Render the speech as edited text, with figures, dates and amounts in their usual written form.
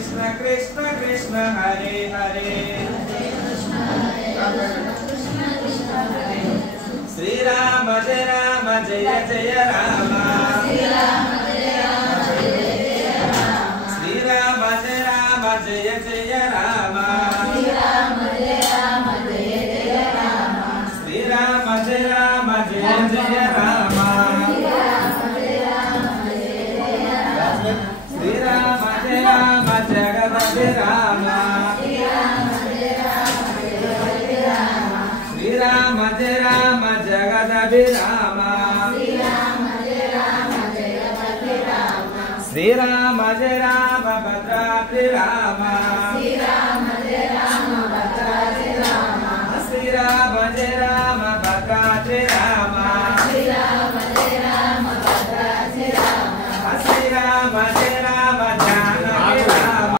Krishna Krishna Krishna Hare Hare Shri Ram Jai Jai Ram Shri Ram Jai Jai Ram Shri Ram Jai Jai Ram Shri Ram Jagat Ram Shri Ram Jagat Ram Shri Ram भद्राद्रि Ram